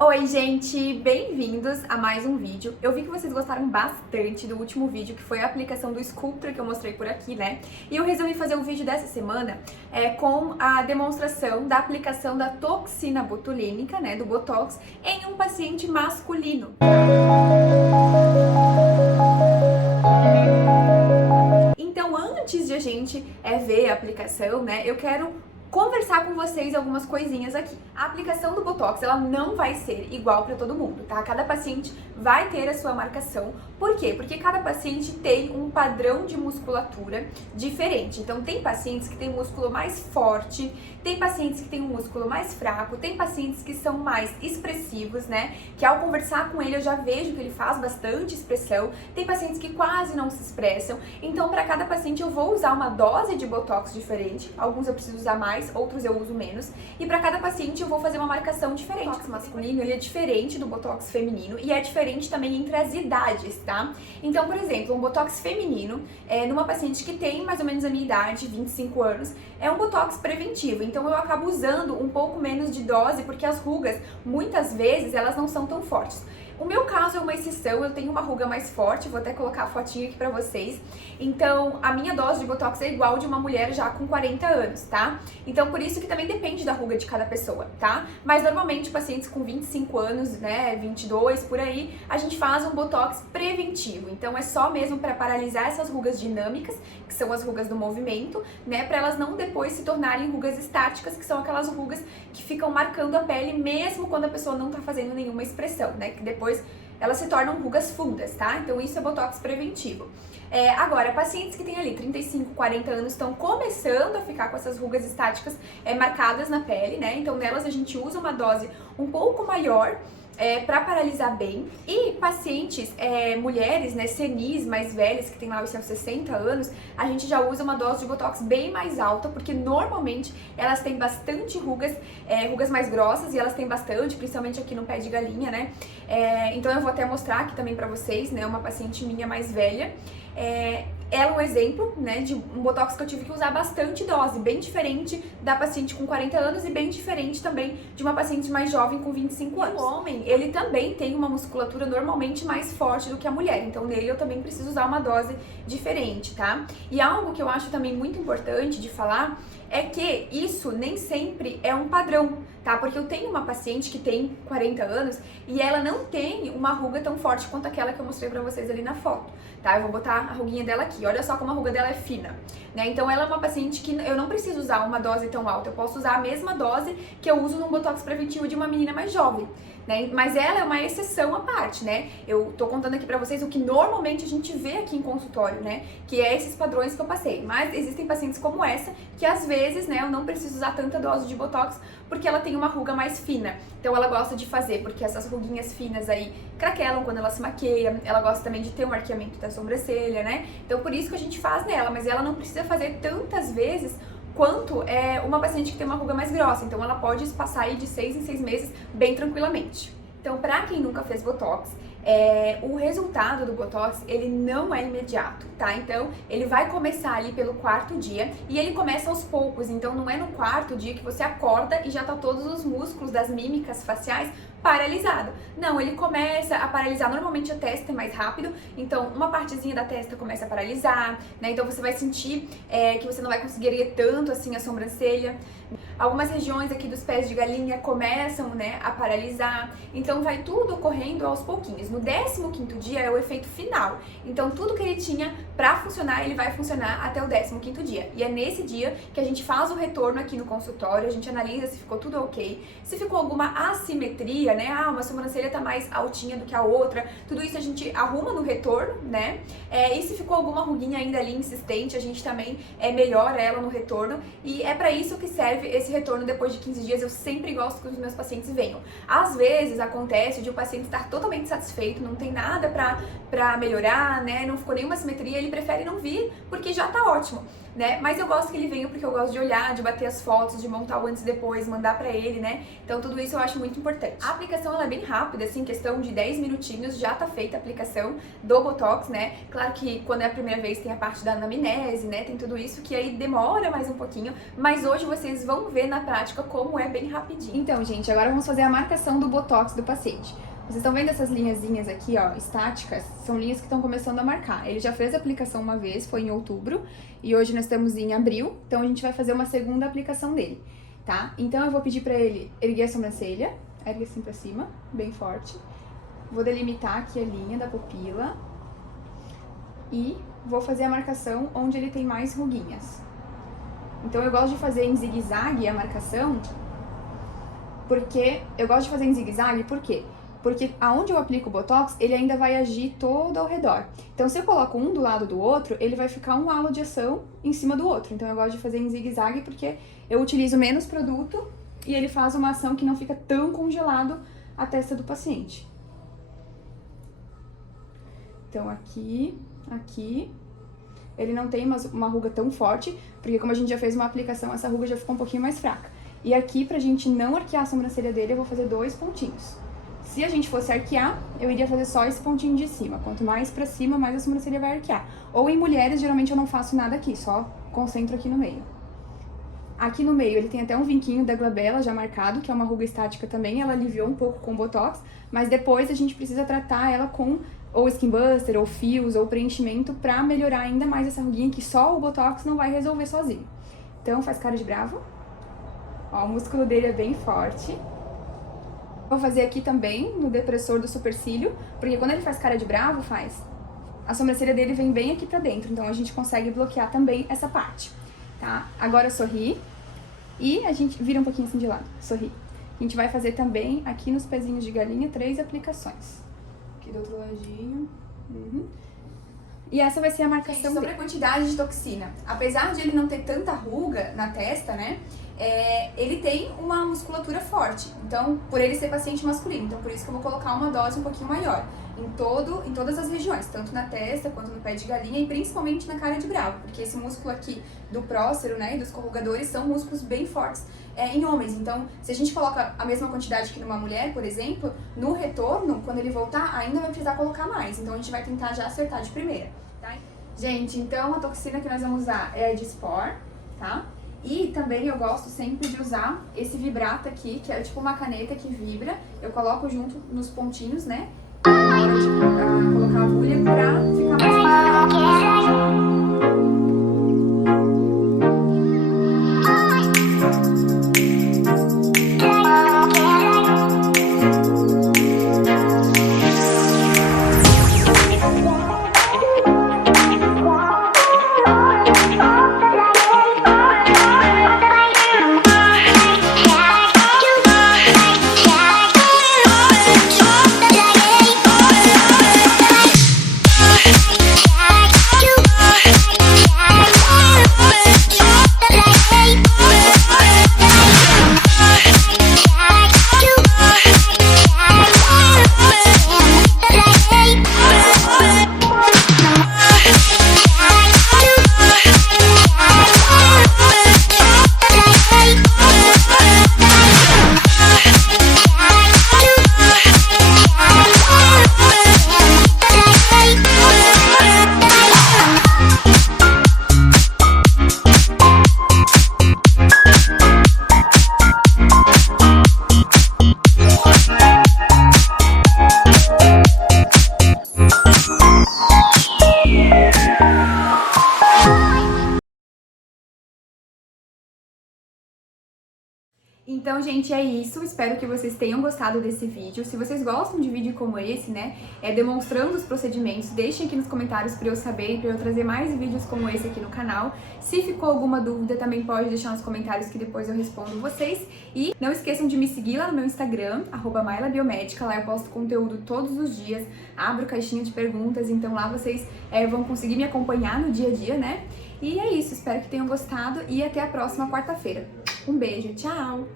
Oi gente, bem-vindos a mais um vídeo. Eu vi que vocês gostaram bastante do último vídeo, que foi a aplicação do Sculptra que eu mostrei por aqui, né? E eu resolvi fazer o vídeo dessa semana com a demonstração da aplicação da toxina botulínica, né, do Botox, em um paciente masculino. Então, antes de a gente ver a aplicação, né, eu quero conversar com vocês algumas coisinhas aqui. A aplicação do Botox, ela não vai ser igual para todo mundo, tá? Cada paciente vai ter a sua marcação. Por quê? Porque cada paciente tem um padrão de musculatura diferente. Então, tem pacientes que têm um músculo mais forte, tem pacientes que têm um músculo mais fraco, tem pacientes que são mais expressivos, né? Que ao conversar com ele eu já vejo que ele faz bastante expressão. Tem pacientes que quase não se expressam. Então, para cada paciente eu vou usar uma dose de Botox diferente. Alguns eu preciso usar mais, outros eu uso menos. E para cada paciente eu vou fazer uma marcação diferente. O Botox masculino, ele é diferente do Botox feminino e é diferente também entre as idades, tá? Então, por exemplo, um Botox feminino, numa paciente que tem mais ou menos a minha idade, 25 anos, é um Botox preventivo. Então, eu acabo usando um pouco menos de dose porque as rugas, muitas vezes, elas não são tão fortes. O meu caso é uma exceção, eu tenho uma ruga mais forte, vou até colocar a fotinha aqui pra vocês. Então, a minha dose de Botox é igual de uma mulher já com 40 anos, tá? Então, por isso que também depende da ruga de cada pessoa, tá? Mas, normalmente, pacientes com 25 anos, né, 22, por aí, a gente faz um Botox preventivo. Então, é só mesmo pra paralisar essas rugas dinâmicas, que são as rugas do movimento, né, pra elas não depois se tornarem rugas estáticas, que são aquelas rugas que ficam marcando a pele mesmo quando a pessoa não tá fazendo nenhuma expressão, né, que depois elas se tornam rugas fundas, tá? Então isso é Botox preventivo. Agora, pacientes que têm ali 35, 40 anos estão começando a ficar com essas rugas estáticas marcadas na pele, né? Então nelas a gente usa uma dose um pouco maior para paralisar bem. E pacientes, mulheres, né, senis mais velhas, que tem lá os seus 60 anos, a gente já usa uma dose de Botox bem mais alta, porque normalmente elas têm bastante rugas, rugas mais grossas, e elas têm bastante, principalmente aqui no pé de galinha, né? Então eu vou até mostrar aqui também pra vocês, né, uma paciente minha mais velha. Ela é um exemplo, né, de um Botox que eu tive que usar bastante dose, bem diferente da paciente com 40 anos e bem diferente também de uma paciente mais jovem com 25 anos. O homem, ele também tem uma musculatura normalmente mais forte do que a mulher, então nele eu também preciso usar uma dose diferente, tá? E algo que eu acho também muito importante de falar é que isso nem sempre é um padrão, tá? Porque eu tenho uma paciente que tem 40 anos e ela não tem uma ruga tão forte quanto aquela que eu mostrei pra vocês ali na foto, tá? Eu vou botar a ruguinha dela aqui, olha só como a ruga dela é fina, né? Então ela é uma paciente que eu não preciso usar uma dose tão alta, eu posso usar a mesma dose que eu uso num Botox preventivo de uma menina mais jovem, né? Mas ela é uma exceção à parte, né? Eu tô contando aqui pra vocês o que normalmente a gente vê aqui em consultório, né? Que é esses padrões que eu passei. Mas existem pacientes como essa, que às vezes, né, eu não preciso usar tanta dose de Botox porque ela tem uma ruga mais fina. Então ela gosta de fazer, porque essas ruguinhas finas aí craquelam quando ela se maqueia. Ela gosta também de ter um arqueamento da sobrancelha, né? Então por isso que a gente faz nela, mas ela não precisa fazer tantas vezes quanto uma paciente que tem uma ruga mais grossa. Então ela pode passar aí de 6 em 6 meses bem tranquilamente. Então, pra quem nunca fez Botox, o resultado do Botox, ele não é imediato, tá? Então, ele vai começar ali pelo 4º dia e ele começa aos poucos. Então, não é no 4º dia que você acorda e já tá todos os músculos das mímicas faciais paralisado. Não, ele começa a paralisar. Normalmente a testa é mais rápido, então uma partezinha da testa começa a paralisar, né? Então você vai sentir que você não vai conseguir erguer tanto assim a sobrancelha. Algumas regiões aqui dos pés de galinha começam, né, a paralisar. Então vai tudo ocorrendo aos pouquinhos. No 15º dia é o efeito final. Então tudo que ele tinha pra funcionar, ele vai funcionar até o 15º dia. E é nesse dia que a gente faz o retorno aqui no consultório, a gente analisa se ficou tudo ok, se ficou alguma assimetria, né? Uma sobrancelha tá mais altinha do que a outra. Tudo isso a gente arruma no retorno, né? E se ficou alguma ruguinha ainda ali insistente, a gente também melhora ela no retorno. E é pra isso que serve esse retorno depois de 15 dias. Eu sempre gosto que os meus pacientes venham. Às vezes acontece de o paciente estar totalmente satisfeito satisfeito, não tem nada pra melhorar, né? Não ficou nenhuma simetria, ele prefere não vir porque já tá ótimo, né? Mas eu gosto que ele venha porque eu gosto de olhar, de bater as fotos, de montar o antes e depois, mandar pra ele, né? Então tudo isso eu acho muito importante. A aplicação ela é bem rápida, assim, em questão de 10 minutinhos já tá feita a aplicação do Botox, né? Claro que quando é a primeira vez tem a parte da anamnese, né? Tem tudo isso que aí demora mais um pouquinho, mas hoje vocês vão ver na prática como é bem rapidinho. Então, gente, agora vamos fazer a marcação do Botox do paciente. Vocês estão vendo essas linhazinhas aqui, ó, estáticas? São linhas que estão começando a marcar. Ele já fez a aplicação uma vez, foi em outubro, e hoje nós estamos em abril, então a gente vai fazer uma segunda aplicação dele, tá? Então eu vou pedir pra ele erguer a sobrancelha, ergue assim pra cima, bem forte. Vou delimitar aqui a linha da pupila e vou fazer a marcação onde ele tem mais ruguinhas. Então eu gosto de fazer em zigue-zague a marcação, porque eu gosto de fazer em zigue-zague, por quê? Porque aonde eu aplico o Botox, ele ainda vai agir todo ao redor. Então, se eu coloco um do lado do outro, ele vai ficar um halo de ação em cima do outro. Então, eu gosto de fazer em zigue-zague porque eu utilizo menos produto e ele faz uma ação que não fica tão congelado a testa do paciente. Então, aqui, aqui. Ele não tem uma ruga tão forte, porque como a gente já fez uma aplicação, essa ruga já ficou um pouquinho mais fraca. E aqui, pra gente não arquear a sobrancelha dele, eu vou fazer 2 pontinhos. Se a gente fosse arquear, eu iria fazer só esse pontinho de cima. Quanto mais pra cima, mais a sobrancelha vai arquear. Ou em mulheres, geralmente eu não faço nada aqui, só concentro aqui no meio. Aqui no meio ele tem até um vinquinho da glabela já marcado, que é uma ruga estática também, ela aliviou um pouco com o Botox, mas depois a gente precisa tratar ela com ou Skin Buster, ou fios, ou preenchimento pra melhorar ainda mais essa ruguinha que só o Botox não vai resolver sozinho. Então faz cara de bravo. Ó, o músculo dele é bem forte. Vou fazer aqui também no depressor do supercílio, porque quando ele faz cara de bravo, a sobrancelha dele vem bem aqui pra dentro, então a gente consegue bloquear também essa parte, tá? Agora sorri e a gente vira um pouquinho assim de lado, sorri. A gente vai fazer também aqui nos pezinhos de galinha 3 aplicações. Aqui do outro ladinho. E essa vai ser a marcação sobre a quantidade de toxina. Apesar de ele não ter tanta ruga na testa, né? Ele tem uma musculatura forte. Então, por ele ser paciente masculino. Então, por isso que eu vou colocar uma dose um pouquinho maior. Em todas as regiões. Tanto na testa, quanto no pé de galinha. E principalmente na cara de bravo. Porque esse músculo aqui do prócero, né? E dos corrugadores são músculos bem fortes em homens. Então, se a gente coloca a mesma quantidade que numa mulher, por exemplo, no retorno, quando ele voltar, ainda vai precisar colocar mais. Então, a gente vai tentar já acertar de primeira, tá? Gente, então a toxina que nós vamos usar é a Dysport, tá? E também eu gosto sempre de usar esse vibrato aqui, que é tipo uma caneta que vibra. Eu coloco junto nos pontinhos, né? Na hora de colocar a agulha pra ficar mais fácil. Então, gente, é isso. Espero que vocês tenham gostado desse vídeo. Se vocês gostam de vídeo como esse, né, demonstrando os procedimentos, deixem aqui nos comentários pra eu saber e pra eu trazer mais vídeos como esse aqui no canal. Se ficou alguma dúvida, também pode deixar nos comentários que depois eu respondo vocês. E não esqueçam de me seguir lá no meu Instagram, @mailabiomedica. Lá eu posto conteúdo todos os dias, abro caixinha de perguntas, então lá vocês vão conseguir me acompanhar no dia a dia, né? E é isso, espero que tenham gostado e até a próxima quarta-feira. Um beijo, tchau!